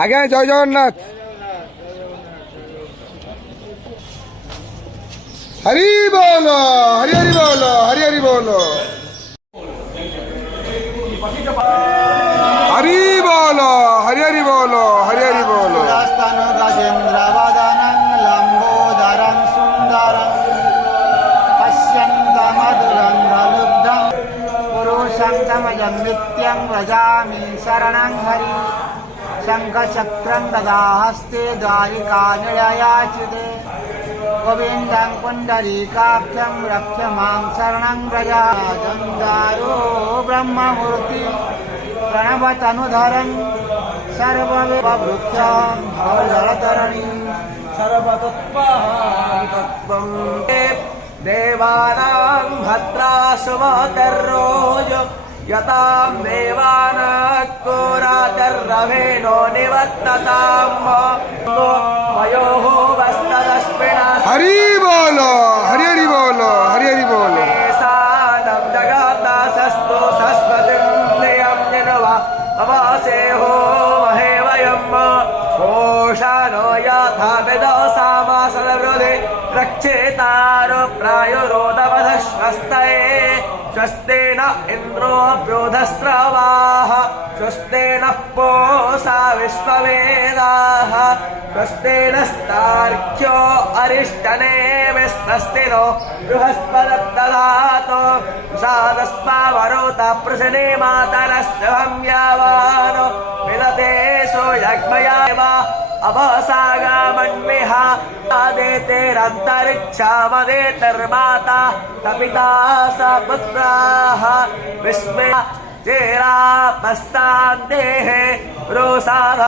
आज्ञा जय जगन्नाथ। हरि बोलो, हरि हरि बोलो, हरि हरि बोलो, हरि बोलो, हरि हरि बोलो, हरि हरि बोलो। राजेन्द्रवदनं लंबोदरं सुंदरं पश्यन्तमधुरं दलुब्धं पुरुषं तमजं नित्यं व्रजामि शरणं हरि। शङ्खचक्रं गदाहस्ते द्वारिकानिलयाचिते गोविन्दं पुण्डरीकाक्षं रक्ष मां शरणं व्रज। जन्दारो ब्रह्ममूर्ति प्रणवतनुधरन् सर्ववृक्षं भवजलतरणि सर्वतत्त्वं देवानां भद्रासुमतर्रोज यतां देवानां कोरातर्रवेणो निवर्ततां मयोः वस्तदस्मिना। हरि बोलो, हरि हरि बोलो, हरि हरि बोलो। सानं जगतासस्तु सरस्वतीं प्रियं निर्वा अवासे हो महे वयं ओषानो यथा वेदो सामासनवृधे रक्षेतारो प्रायुरोदवधश्वस्तये। स्वस्तेन इन्द्रो ब्योधस्रवाः स्वस्तेन पूषा विश्ववेदाः स्वस्तेन स्तार्क्ष्यो अरिष्टनेमिः स्वस्ति नो बृहस्पतिर्दधातु उषादस्मावरोता प्रसने मातरस्त्वं यावानो विदते सो यज्ञया अभसागामन्विः आदेतेरन्तरिक्षामदेतर्माता तपिता स पुत्राः विस्मय चेरा पस्तान्तेः रोषाः।